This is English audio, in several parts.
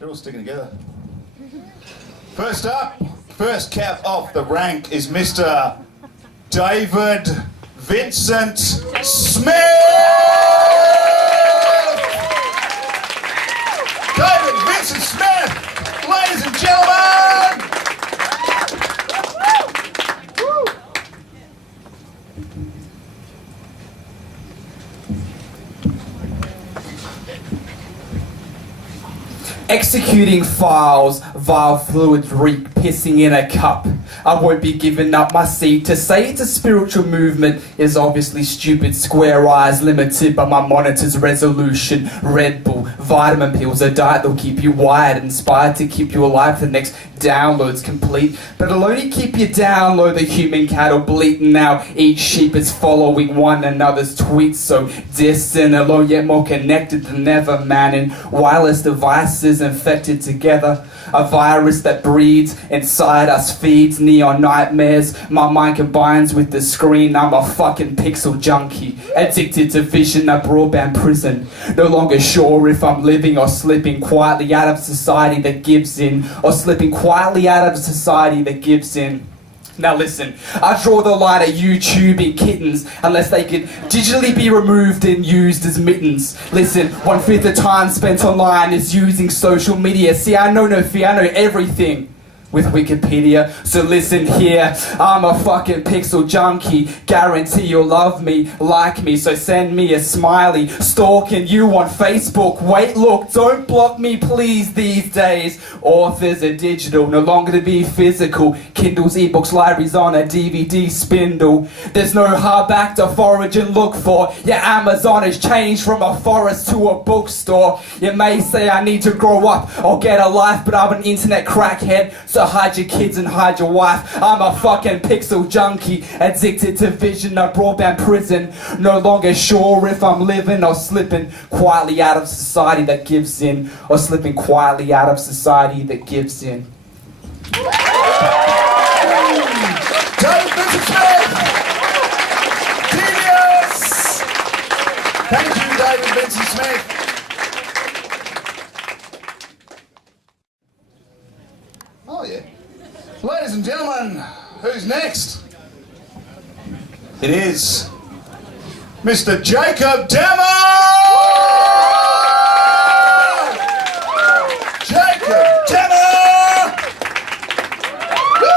They're all sticking together. First up, first cap off the rank is Mr. David Vincent Smith! David Vincent Smith, ladies and gentlemen! Executing files, vile fluids reek, pissing in a cup. I won't be giving up my seat. To say it's a spiritual movement is obviously stupid. Square eyes limited by my monitor's resolution. Red Bull, vitamin pills, a diet that'll keep you wired, inspired to keep you alive for the next download's complete. But it'll only keep you down low, the human cattle bleating now. Each sheep is following one another's tweets, so distant, alone yet more connected than ever, man. In wireless devices infected together. A virus that breeds inside us, feeds neon nightmares. My mind combines with the screen. I'm a fucking pixel junkie, addicted to vision, a broadband prison. No longer sure if I'm living or slipping quietly out of society that gives in, or slipping quietly out of society that gives in. Now listen, I draw the line at YouTube in kittens, unless they could digitally be removed and used as mittens. Listen, 1/5 the time spent online is using social media. See, I know no fear, I know everything with Wikipedia. So listen here, I'm a fucking pixel junkie. Guarantee you'll love me, like me, so send me a smiley. Stalking you on Facebook. Wait, look, don't block me please these days. Authors are digital, no longer to be physical. Kindles, ebooks, libraries on a DVD spindle. There's no hardback to forage and look for. Yeah, Amazon has changed from a forest to a bookstore. You may say I need to grow up or get a life, but I'm an internet crackhead, so hide your kids and hide your wife. I'm a fucking pixel junkie, addicted to vision, a broadband prison. No longer sure if I'm living or slipping quietly out of society that gives in, or slipping quietly out of society that gives in. David Vincent Smith! Genius! Thank you, David Vincent Smith. Oh yeah. Ladies and gentlemen, who's next? It is Mr. Jacob Dammer! Jacob Dammer! Woo!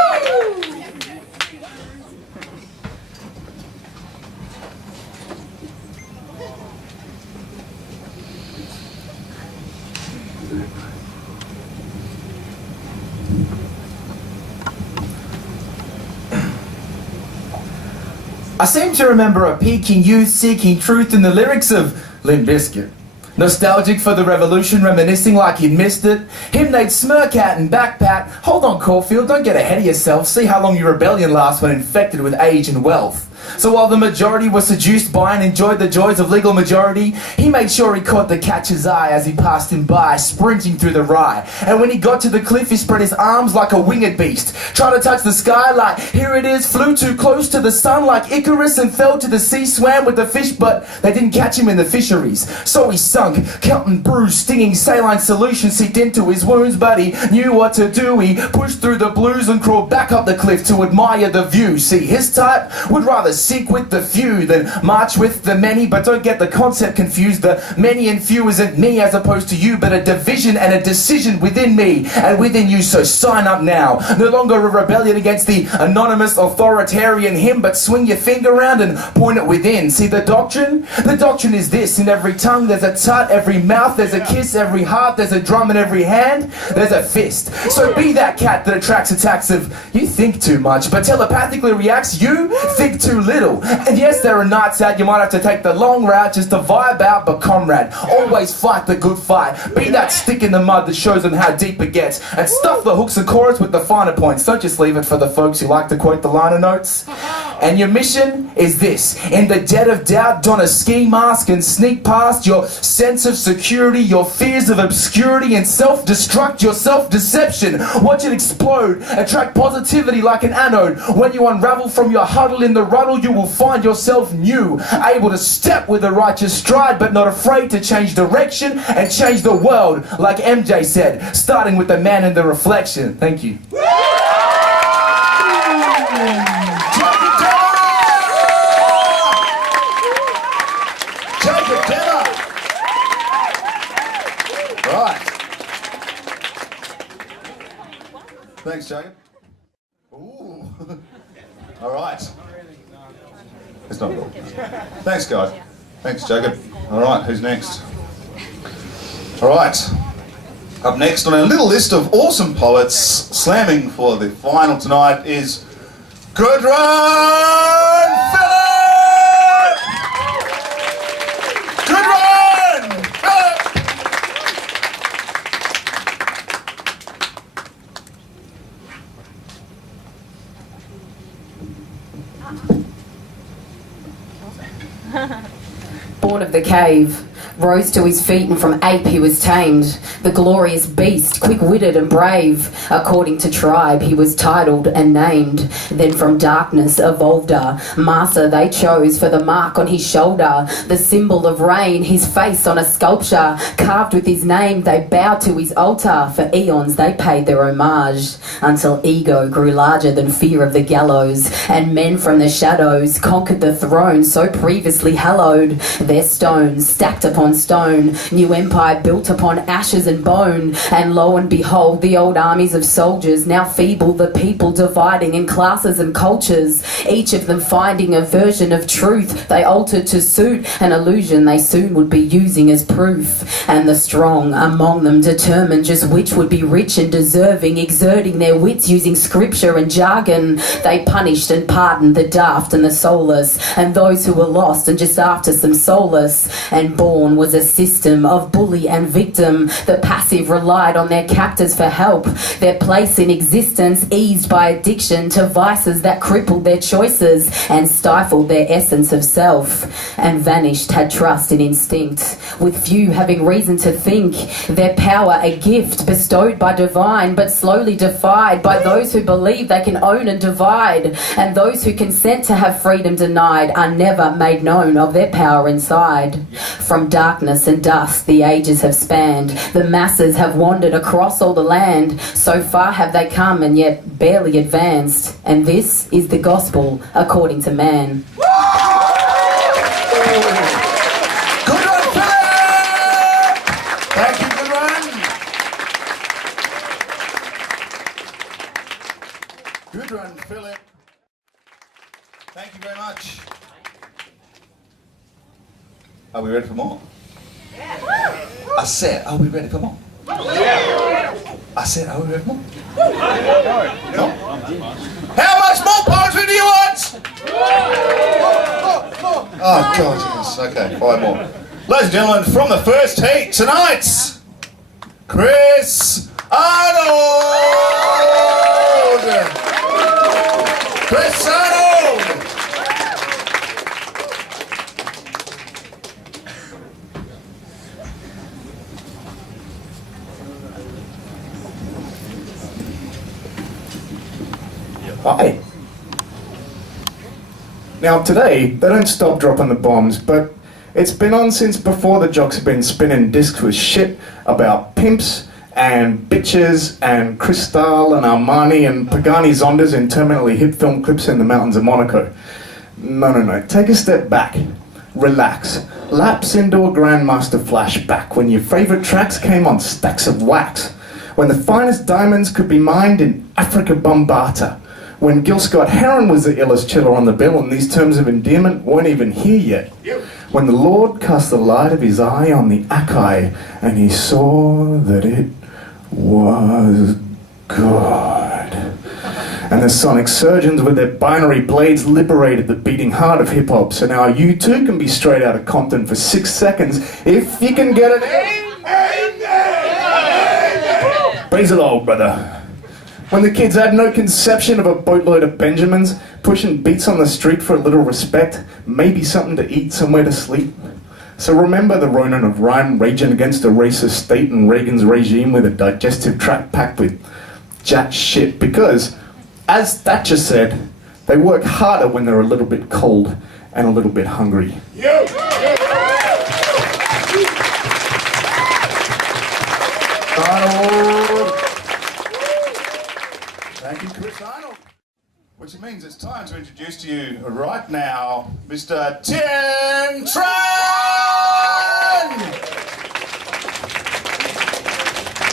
I seem to remember a peaking youth seeking truth in the lyrics of Limp Bizkit. Nostalgic for the revolution, reminiscing like you'd missed it. Him they'd smirk at and backpat. Hold on, Caulfield, don't get ahead of yourself. See how long your rebellion lasts when infected with age and wealth. So while the majority was seduced by and enjoyed the joys of legal majority, he made sure he caught the catcher's eye as he passed him by, sprinting through the rye. And when he got to the cliff, he spread his arms like a winged beast, trying to touch the sky like, here it is, flew too close to the sun like Icarus and fell to the sea, swam with the fish, but they didn't catch him in the fisheries. So he sunk, counting bruised, stinging saline solution seeped into his wounds, but he knew what to do. He pushed through the blues and crawled back up the cliff to admire the view. See, his type would rather seek with the few than march with the many, but don't get the concept confused. The many and few isn't me as opposed to you, but a division and a decision within me and within you. So sign up now. No longer a rebellion against the anonymous authoritarian him, but swing your finger around and point it within. See the doctrine? The doctrine is this: in every tongue there's a tut, every mouth there's a kiss, every heart there's a drum, in every hand there's a fist. So be that cat that attracts attacks of you think too much but telepathically reacts you think too little. And yes, there are nights out you might have to take the long route just to vibe out, but comrade, always fight the good fight. Be that stick in the mud that shows them how deep it gets, and stuff the hooks and chorus with the finer points. Don't just leave it for the folks who like to quote the liner notes. And your mission is this: in the dead of doubt, don a ski mask and sneak past your sense of security, your fears of obscurity, and self-destruct your self-deception. Watch it explode, attract positivity like an anode. When you unravel from your huddle in the ruddle, you will find yourself new, able to step with a righteous stride, but not afraid to change direction and change the world, like MJ said, starting with the man in the reflection. Thank you. Right. Thanks, Jacob. Ooh. All right. It's not good. Thanks, guys. Thanks, Jacob. All right, who's next? All right. Up next on our little list of awesome poets slamming for the final tonight is Good Run, Philip! Good Run, Philip! Born of the cave, rose to his feet, and from ape he was tamed. The glorious beast, quick-witted and brave, according to tribe he was titled and named. Then from darkness evolved a master they chose for the mark on his shoulder, the symbol of rain, his face on a sculpture carved with his name. They bowed to his altar, for eons they paid their homage, until ego grew larger than fear of the gallows, and men from the shadows conquered the throne so previously hallowed. Their stones stacked upon stone, new empire built upon ashes and bone. And lo and behold, the old armies of soldiers, now feeble, the people dividing in classes and cultures, each of them finding a version of truth they altered to suit an illusion they soon would be using as proof. And the strong among them determined just which would be rich and deserving, exerting their wits using scripture and jargon. They punished and pardoned the daft and the soulless, and those who were lost and just after some solace. And born was a system of bully and victim. The passive relied on their captors for help, their place in existence eased by addiction to vices that crippled their choices and stifled their essence of self, and vanished had trust in instinct, with few having reason to think their power a gift bestowed by divine, but slowly defied by those who believe they can own and divide. And those who consent to have freedom denied are never made known of their power inside. From darkness and dust the ages have spanned, the masses have wandered across all the land. So far have they come and yet barely advanced, and this is the gospel according to man. Good run, Philip! Thank you, good run. Good run, Philip. Thank you very much. Are we ready for more? I said, are we ready for more? I said, are we ready for more? No? How much more poetry do you want? Oh, God, yes. Okay, 5 more. Ladies and gentlemen, from the first heat tonight, Chris Arnold! Chris Arnold! Hi. Now today, they don't stop dropping the bombs, but it's been on since before the jocks have been spinning discs with shit about pimps and bitches and Cristal and Armani and Pagani Zondas in terminally hit film clips in the mountains of Monaco. No. Take a step back. Relax. Lapse into a Grandmaster flashback when your favourite tracks came on stacks of wax. When the finest diamonds could be mined in Africa Bombata. When Gil Scott-Heron was the illest chiller on the bill and these terms of endearment weren't even here yet. When the Lord cast the light of his eye on the Akai and he saw that it was good. And the sonic surgeons with their binary blades liberated the beating heart of hip-hop, so now you too can be straight out of Compton for 6 seconds if you can get it. Praise the Lord, brother. When the kids had no conception of a boatload of Benjamins, pushing beats on the street for a little respect, maybe something to eat, somewhere to sleep. So remember the Ronin of Rhyme raging against a racist state and Reagan's regime with a digestive tract packed with jack shit, because, as Thatcher said, they work harder when they're a little bit cold and a little bit hungry. Arnold. Thank you, Chris Arnold. Which means it's time to introduce to you right now, Mr. Tien Tran!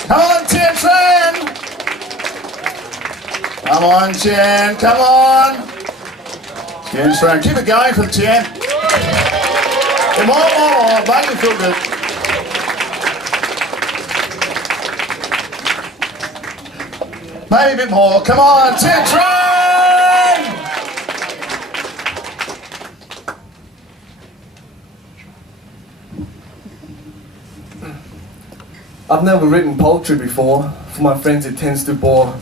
Come on, Tien Tran! Come on, Tien, come on! Tien Tran, keep it going for Tien. Come on, make me feel good. Maybe a bit more. Come on, Tien Tran! I've never written poetry before. For my friends it tends to bore.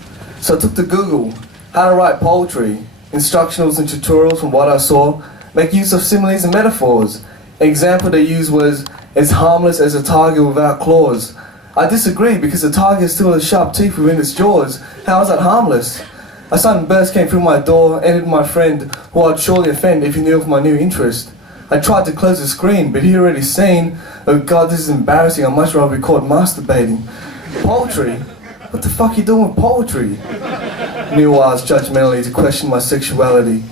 So I took to Google how to write poetry. Instructionals and tutorials from what I saw make use of similes and metaphors. An example they used was, as harmless as a tiger without claws. I disagree because the tiger still has sharp teeth within its jaws. How is that harmless? A sudden burst came through my door, entered my friend, who I'd surely offend if he knew of my new interest. I tried to close the screen, but he already seen. Oh god, this is embarrassing, I'd much rather be caught masturbating. Poetry? What the fuck are you doing with poetry? Knew I was judgmentally to question my sexuality.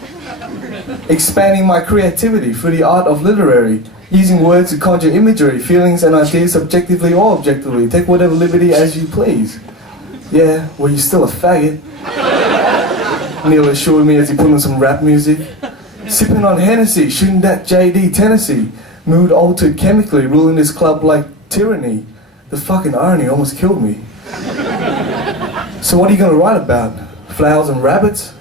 Expanding my creativity through the art of literary. Using words to conjure imagery, feelings and ideas subjectively or objectively. Take whatever liberty as you please. Yeah, well you're still a faggot. Neil assured me as he put on some rap music. Sipping on Hennessy, shooting that JD Tennessee. Mood altered chemically, ruling this club like tyranny. The fucking irony almost killed me. So what are you gonna write about? Flowers and rabbits?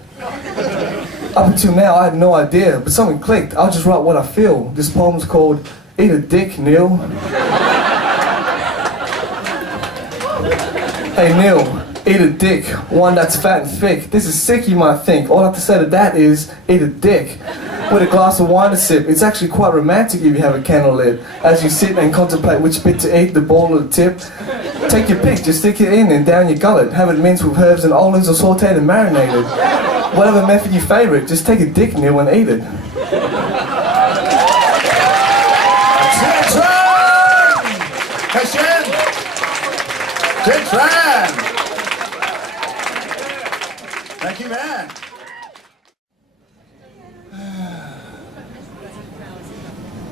Up until now I had no idea, but something clicked. I'll just write what I feel. This poem's called Eat a Dick, Neil. Hey Neil, eat a dick, one that's fat and thick. This is sick, you might think. All I have to say to that is, eat a dick. With a glass of wine to sip. It's actually quite romantic if you have a candle lit. As you sit and contemplate which bit to eat, the ball or the tip. Take your pick, just stick it in and down your gullet. Have it minced with herbs and olives or sauteed and marinated. Whatever method you favourite, just take a dick, Neil, and eat it. Tien Tran! Thank you, man.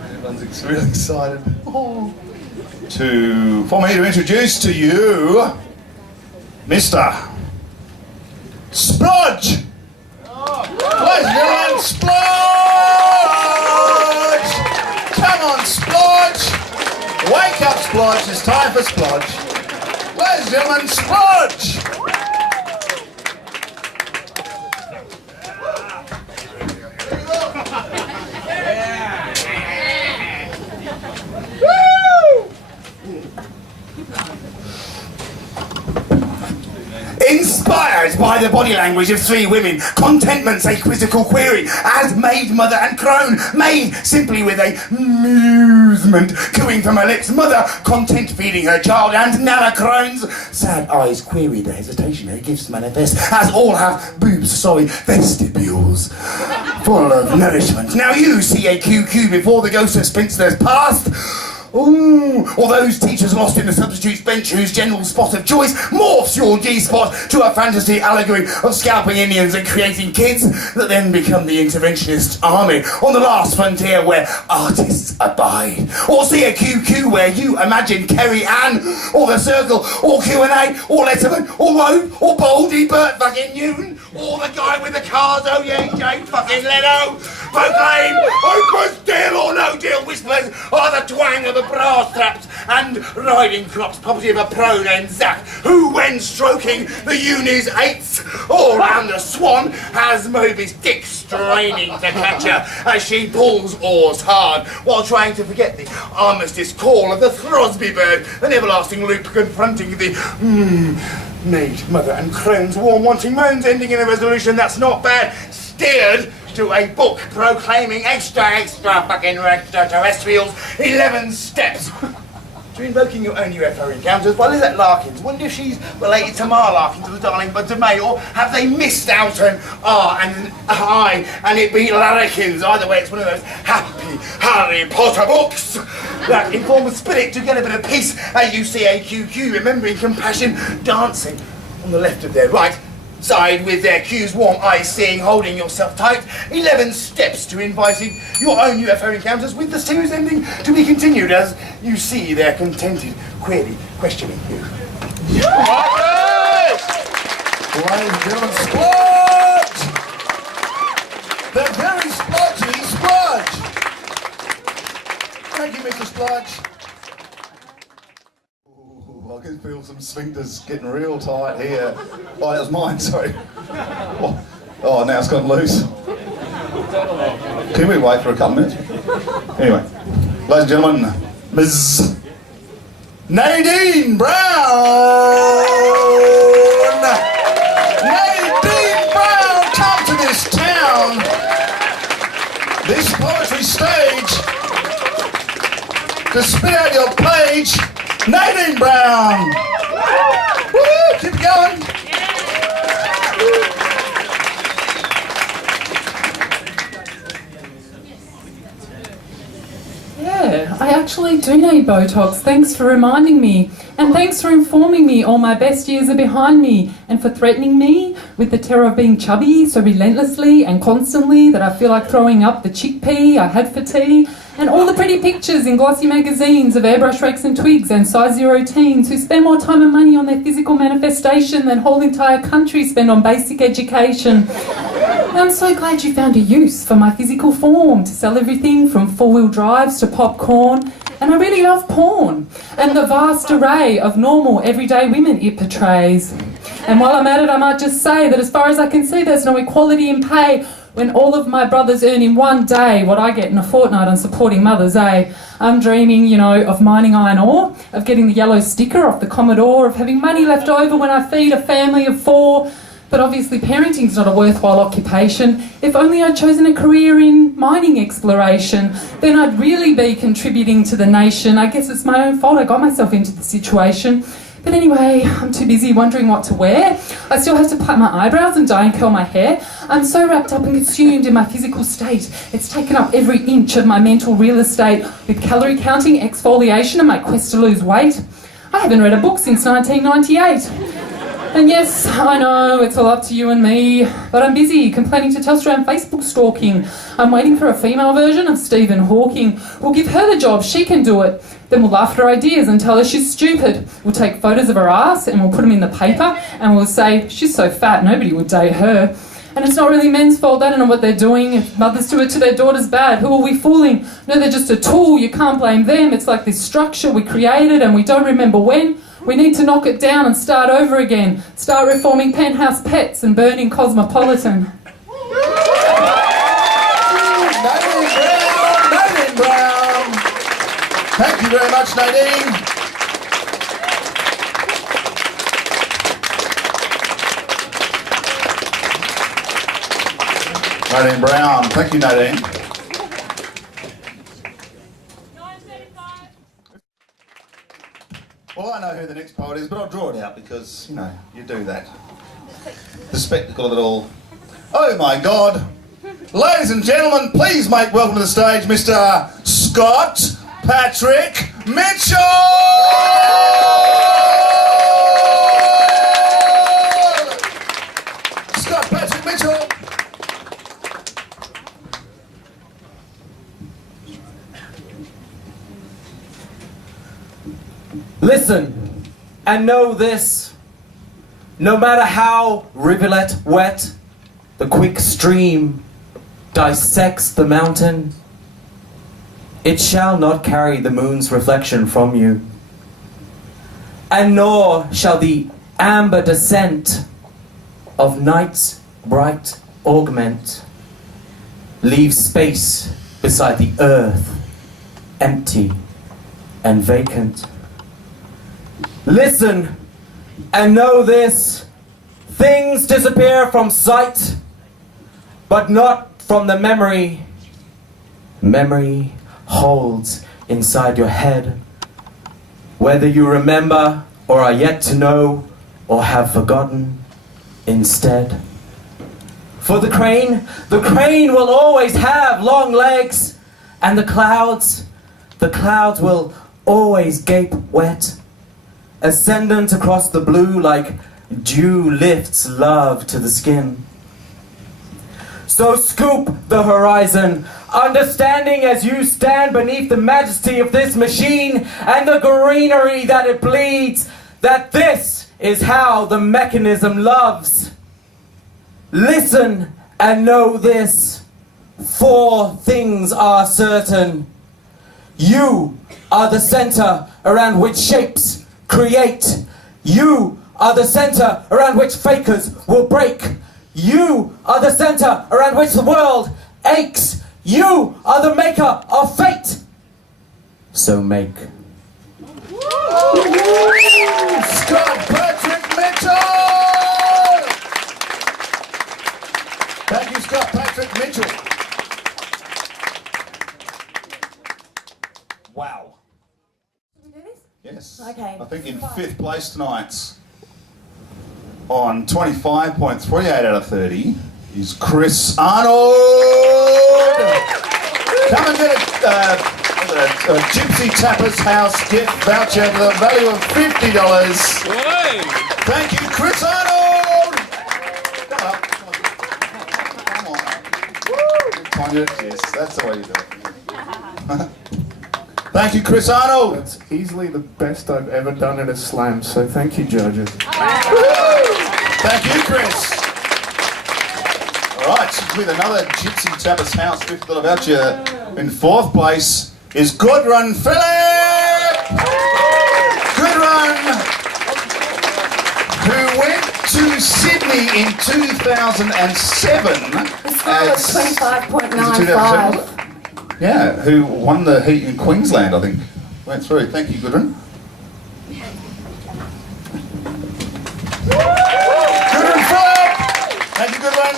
Everyone's really excited. For me to introduce to you, Mr. Splodge! Ladies and gentlemen, Splodge! Come on, Splodge! Wake up, Splodge. It's time for Splodge. Ladies and gentlemen, Splodge! Inspired by the body language of three women, contentment's a quizzical query, as maid, mother and crone. Maid, simply with a amusement cooing from her lips. Mother, content feeding her child, and Nana crones. Sad eyes query the hesitation her gifts manifest, as all have vestibules full of nourishment. Now you see a QQ before the ghost of spinsters past. Ooh, or those teachers lost in the substitute's bench whose general spot of choice morphs your G-spot to a fantasy allegory of scalping Indians and creating kids that then become the interventionist army on the last frontier where artists abide. Or see a QQ where you imagine Kerry Ann, or The Circle, or Q&A, or Letterman, or Rowe, or Baldy, Bert fucking Newton, or the guy with the cars, oh yeah, Jane fucking Leno. Proclaim, open deal or no deal whispers are the twang of the brass straps and riding crops, property of a pro-named Zach, who when stroking the Uni's eights all round the swan has Moby's dick straining to catch her as she pulls oars hard while trying to forget the armistice call of the Throsby bird, an everlasting loop confronting the Maid, mother and crone's warm wanting moans ending in a resolution that's not bad, steered to a book proclaiming extra fucking extraterrestrials 11 steps to invoking your own UFO encounters by Lizette Larkins. Wonder if she's related to Ma Larkins of the Darling Buds of May, or have they missed out an R and an I and it be Larrikins? Either way, it's one of those happy Harry Potter books that inform the spirit to get a bit of peace, AUCAQQ, remembering compassion, dancing on the left of their right side with their cues, warm eyes seeing, holding yourself tight. 11 steps to inviting your own UFO encounters, with the series ending to be continued as you see their contented query questioning you. Ladies and gentlemen, Splodge! The very splodgy Splodge! Thank you, Mr. Splodge. Ooh, I can feel some sphincters getting real tight here. Oh, that was mine, sorry. Oh, now it's gotten loose. Can we wait for a couple minutes? Anyway, ladies and gentlemen, Ms. Nadine Brown! Nadine Brown, come to this town, this poetry stage, to spit out your page. Nadine Brown! Woo! Keep going! Yeah, I actually do need Botox. Thanks for reminding me. And thanks for informing me all my best years are behind me, and for threatening me with the terror of being chubby so relentlessly and constantly that I feel like throwing up the chickpea I had for tea, and all the pretty pictures in glossy magazines of airbrush rakes and twigs and size 0 teens who spend more time and money on their physical manifestation than whole entire countries spend on basic education. I'm so glad you found a use for my physical form to sell everything from four-wheel drives to popcorn. And I really love porn and the vast array of normal, everyday women it portrays. And while I'm at it, I might just say that as far as I can see, there's no equality in pay when all of my brothers earn in one day what I get in a fortnight on supporting mothers, eh? I'm dreaming, of mining iron ore, of getting the yellow sticker off the Commodore, of having money left over when I feed a family of 4. But obviously parenting's not a worthwhile occupation. If only I'd chosen a career in mining exploration, then I'd really be contributing to the nation. I guess it's my own fault I got myself into the situation. But anyway, I'm too busy wondering what to wear. I still have to plait my eyebrows and dye and curl my hair. I'm so wrapped up and consumed in my physical state. It's taken up every inch of my mental real estate with calorie counting, exfoliation and my quest to lose weight. I haven't read a book since 1998. And yes, I know, it's all up to you and me, but I'm busy complaining to Telstra and Facebook stalking. I'm waiting for a female version of Stephen Hawking. We'll give her the job, she can do it. Then we'll laugh at her ideas and tell her she's stupid. We'll take photos of her ass and we'll put them in the paper and we'll say, she's so fat, nobody would date her. And it's not really men's fault, they don't know what they're doing. If mothers do it to their daughters bad, who are we fooling? No, they're just a tool, you can't blame them. It's like this structure we created and we don't remember when. We need to knock it down and start over again. Start reforming Penthouse Pets and burning Cosmopolitan. Nadine Brown! Thank you very much, Nadine. Nadine Brown, thank you, Nadine. Well, I know who the next poet is, but I'll draw it out because, you do that. The spectacle of it all. Oh my God! Ladies and gentlemen, please make welcome to the stage Mr. Scott Patrick Mitchell! Scott Patrick Mitchell! Listen, and know this. No matter how rivulet wet, the quick stream dissects the mountain, it shall not carry the moon's reflection from you. And nor shall the amber descent of night's bright augment leave space beside the earth, empty and vacant. Listen, And know this, things disappear from sight, but not from the memory. Memory holds inside your head, whether you remember or are yet to know or have forgotten instead. For the crane will always have long legs, and the clouds will always gape wet, ascendant across the blue like dew lifts love to the skin. So scoop the horizon, understanding as you stand beneath the majesty of this machine and the greenery that it bleeds, that this is how the mechanism loves. Listen and know this, 4 things are certain. You are the center around which shapes create. You are the center around which fakers will break. You are the center around which the world aches. You are the maker of fate. So make. Scott Patrick Mitchell! Thank you, Scott Patrick Mitchell. Wow. Yes. Okay. I think in 5th place tonight, on 25.38 out of 30, is Chris Arnold. Come and get a Gypsy Tappers House gift voucher for the value of $50. Thank you, Chris Arnold. Come up. Come on. Come on. Yes, that's the way you do it. Thank you, Chris Arnold. That's easily the best I've ever done at a slam, so thank you, judges. Thank you, Chris. All right, with another Gypsy Tappers House $50 voucher in 4th place is Good Run Philip. Good Run, who went to Sydney in 2007. The score was 25.95. Yeah, who won the heat in Queensland, I think. Went through. Thank you, Goodrun. Goodrun Philip! Thank you, Goodrun.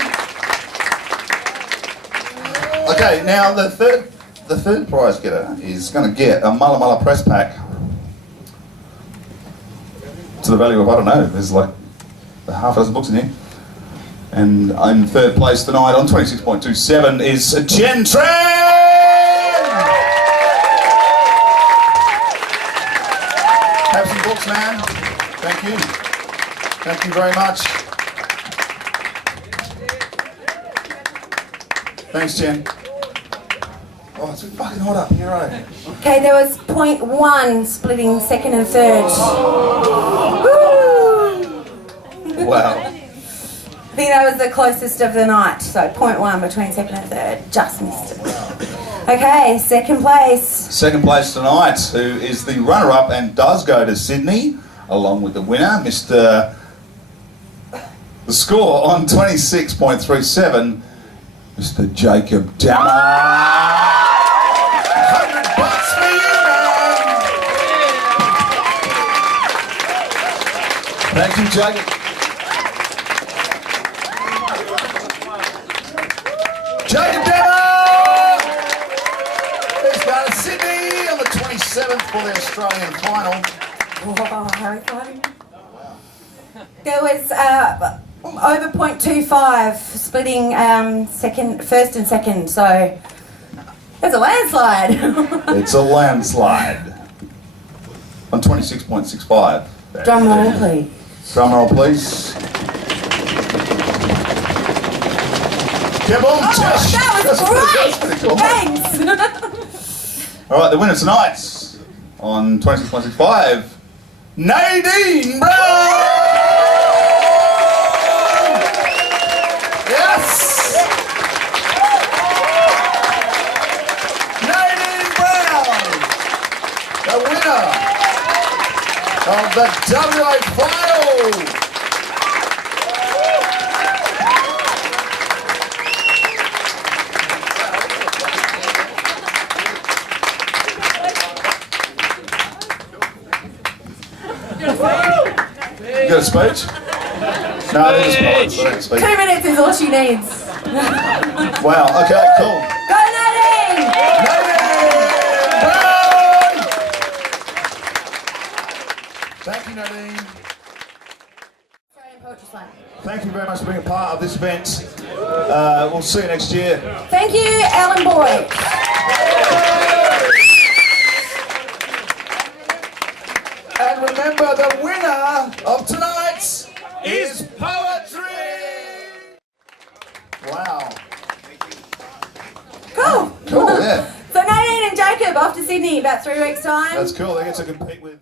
Okay, now the third prize getter is going to get a Mulla Mulla press pack to the value of, I don't know, there's like half a dozen books in here. And in 3rd place tonight on 26.27 is Jen Tran! Have some books, man. Thank you. Thank you very much. Thanks, Jen. Oh, it's fucking hot up here, right? Okay, there was 0.1 splitting 2nd and 3rd. Woo! Wow. I think that was the closest of the night, so 0.1 between 2nd and 3rd. Just missed it. Okay, 2nd place. 2nd place tonight, who is the runner-up and does go to Sydney, along with the winner, the score on 26.37, Mr. Jacob Dammer. $100 for you, man. Thank you, Jacob. Jacob Dammer! He's going to Sydney on the 27th for the Australian final. Wow, how exciting. There was over 0.25 splitting 1st and 2nd, so it's a landslide. It's a landslide. On 26.65. Drum roll, please. Drum roll, please. Come on, Josh. That was great! Cool. Thanks! All right, the winner tonight on 26.65, Nadine Brown! Yes! Nadine Brown, the winner of the WA final! You got a speech? No, they're just poets. They don't speak. 2 minutes is all she needs. Wow, okay, cool. Go Nadine! Thank you, Nadine. Australian Poetry Slam. Thank you very much for being a part of this event. We'll see you next year. Thank you, Alan Boyd. And remember, the winner of tonight's is poetry! Wow. Cool. Cool, yeah. So Nadine and Jacob off to Sydney about 3 weeks' time. That's cool. They get to compete with...